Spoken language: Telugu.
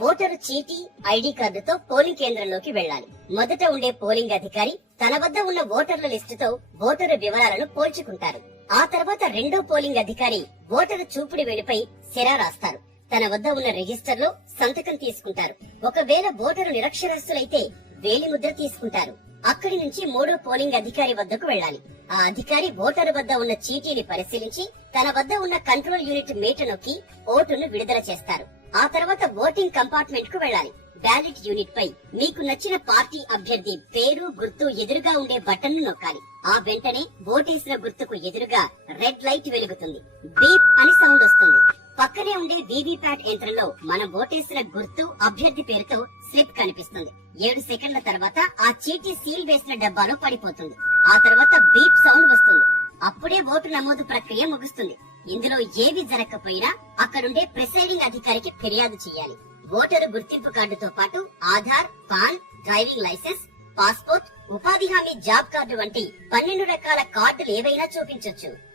ఓటరు చీటీ ఐడి కార్డుతో పోలింగ్ కేంద్రంలోకి వెళ్ళాలి మొదట ఉండే పోలింగ్ అధికారి తన వద్ద ఉన్న ఓటర్ల లిస్టుతో ఓటరు వివరాలను పోల్చుకుంటారు. ఆ తర్వాత రెండో పోలింగ్ అధికారి ఓటరు చూపుడు వేలిపై సిరా రాస్తారు. తన వద్ద ఉన్న రిజిస్టర్లో సంతకం తీసుకుంటారు. ఒకవేళ ఓటరు నిరక్షరస్తులైతే వేలి ముద్ర తీసుకుంటారు. అక్కడి నుంచి మూడో పోలింగ్ అధికారి వద్దకు వెళ్ళాలి. ఆ అధికారి ఓటరు వద్ద ఉన్న చీటీని పరిశీలించి తన వద్ద ఉన్న కంట్రోల్ యూనిట్ మీట నొక్కి ఓటును విడుదల చేస్తారు. ఆ తర్వాత ఓటింగ్ కంపార్ట్మెంట్కు వెళ్ళాలి. బ్యాలెట్ యూనిట్ పై మీకు నచ్చిన పార్టీ అభ్యర్థి పేరు గుర్తు ఎదురుగా ఉండే బటన్ నొక్కాలి. ఆ వెంటనే ఓటేసిన గుర్తుకు ఎదురుగా రెడ్ లైట్ వెలుగుతుంది. బీప్ అని సౌండ్ వస్తుంది. పక్కనే ఉండే వీవీప్యాట్ యంత్రంలో మనం ఓటేసిన గుర్తు అభ్యర్థి పేరుతో స్లిప్ కనిపిస్తుంది. ఏడు సెకండ్ల తర్వాత ఆ చీటీ సీల్ వేసిన డబ్బాలో పడిపోతుంది. ఆ తర్వాత బీప్ సౌండ్ వస్తుంది. అప్పుడే ఓటు నమోదు ప్రక్రియ ముగుస్తుంది. ఇందులో ఏవి జరగకపోయినా అక్కడుండే ప్రిసైడింగ్ అధికారికి ఫిర్యాదు చేయాలి. ఓటరు గుర్తింపు కార్డుతో పాటు Aadhaar PAN driving licence passport ఉపాధి హామీ జాబ్ కార్డు వంటి పన్నెండు రకాల కార్డులు ఏవైనా చూపించొచ్చు.